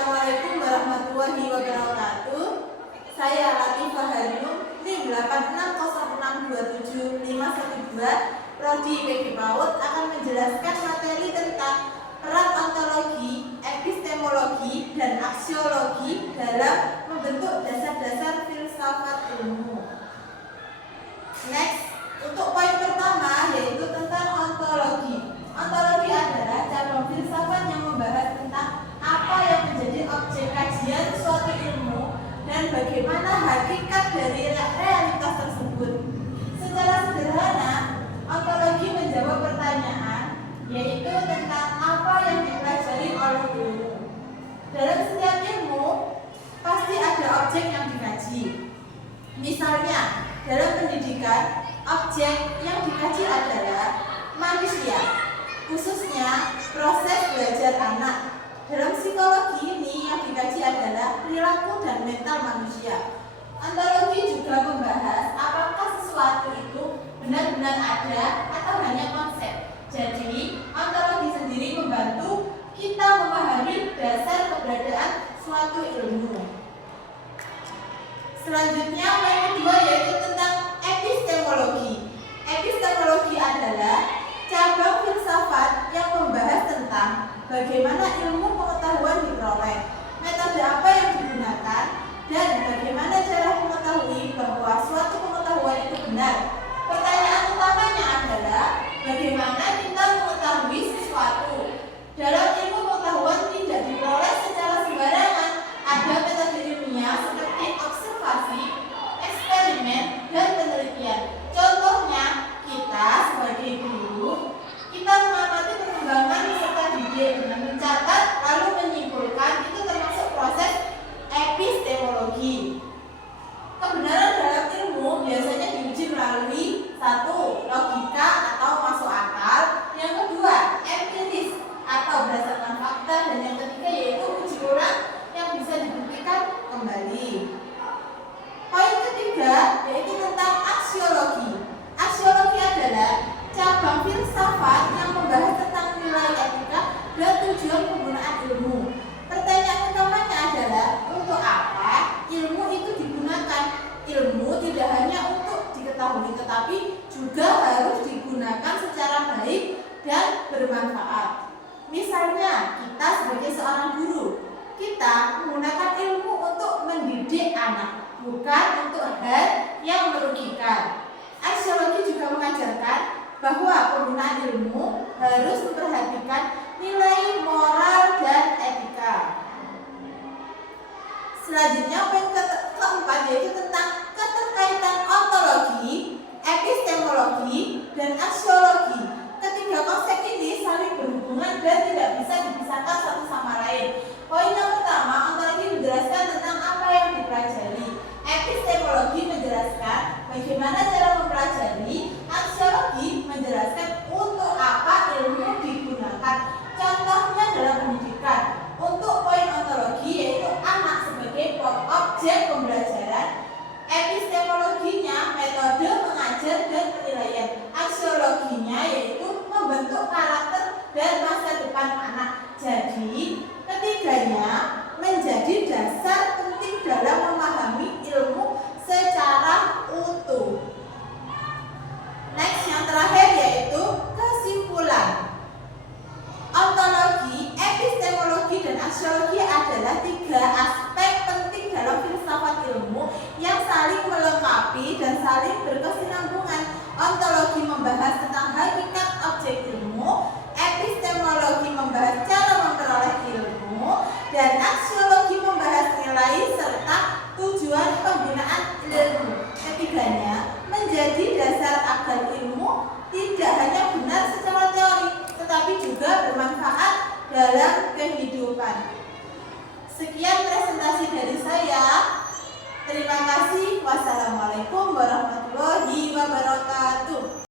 Assalamualaikum warahmatullahi wabarakatuh. Saya Latifah Hanum, NIM 8606275112, Prodi PG PAUD, akan menjelaskan materi tentang peran ontologi, epistemologi, dan aksiologi dalam membentuk dasar-dasar filsafat ilmu. Next, untuk poin pertama yaitu tentang ontologi. Ontologi adalah cabang filsafat yang membahas tentang apa yang menjadi objek kajian suatu ilmu dan bagaimana hakikat dari realitas tersebut. Secara sederhana, ontologi menjawab pertanyaan yaitu tentang apa yang dipelajari oleh ilmu. Dalam setiap ilmu pasti ada objek yang dikaji. Misalnya, dalam pendidikan, objek yang dikaji adalah manusia, khususnya proses belajar anak. Dalam psikologi ini yang dikaji adalah perilaku dan mental manusia. Ontologi juga membahas apakah sesuatu itu benar-benar ada atau hanya konsep. Jadi, ontologi sendiri membantu kita memahami dasar keberadaan suatu ilmu. Selanjutnya, yang kedua yaitu tentang epistemologi. Epistemologi adalah cabang filsafat yang membahas tentang bagaimana ilmu pengetahuan diperoleh, metode apa yang digunakan, dan bagaimana cara mengetahui bahwa suatu pengetahuan itu benar. Pertanyaan utamanya adalah bagaimana kita mengetahui sesuatu. Dalam ilmu pengetahuan tidak diperoleh secara sembarangan. Ada metode ilmiah seperti observasi, eksperimen, dan penelitian. Contohnya, kita sebagai guru, kita mengamati perkembangan peserta didik dengan mencatat lalu menyimpulkan. Itu termasuk proses epistemologi. Kebenaran dalam ilmu biasanya diuji melalui satu, logika atau masuk akal. Yang kedua, empiris atau berdasarkan fakta. Dan yang ketiga yaitu uji ulang yang bisa dibuktikan kembali. Poin ketiga yaitu tentang aksiologi. Aksiologi adalah cabang filsafat yang membahas tentang nilai etika dan tujuan penggunaan ilmu. Pertanyaan utamanya adalah untuk apa ilmu itu digunakan? Ilmu tidak hanya untuk diketahui, tetapi juga harus digunakan secara baik dan bermanfaat. Misalnya, kita sebagai seorang guru, kita menggunakan ilmu untuk mendidik anak, bukan untuk hal yang merugikan. Aksiologi juga mengajarkan bahwa penggunaan ilmu harus memperhatikan nilai moral dan etika. Selanjutnya, poin keempat yaitu tentang keterkaitan ontologi, epistemologi, dan aksiologi. Ketiga konsep ini saling berhubungan dan tidak bisa dipisahkan satu sama lain. Poin yang pertama, ontologi menjelaskan tentang apa yang dipelajari. Epistemologi menjelaskan bagaimana cara mempelajari. Aksiologi menjelaskan untuk apa ilmu digunakan. Contohnya dalam pendidikan. Untuk poin ontologi yaitu anak sebagai objek pembelajaran. Epistemologinya metode mengajar dan penilaian. Aksiologinya yaitu membentuk karakter dan masa depan anak. Jadi, ketiganya menjadi dasar penting dalam memahami ilmu secara utuh. Next, yang terakhir yaitu kesimpulan. Ontologi, epistemologi, dan aksiologi adalah tiga aspek penting dalam filsafat ilmu yang saling melengkapi dan saling berkesinambungan. Ontologi membahas tentang hakikat objek ilmu, epistemologi membahas cara memperoleh ilmu, dan aksiologi membahas nilai serta tujuan penggunaan ilmu. Ketiganya menjadi dasar agar ilmu tidak hanya benar secara teori, tetapi juga bermanfaat dalam kehidupan. Sekian presentasi dari saya. Terima kasih. Wassalamualaikum warahmatullahi wabarakatuh.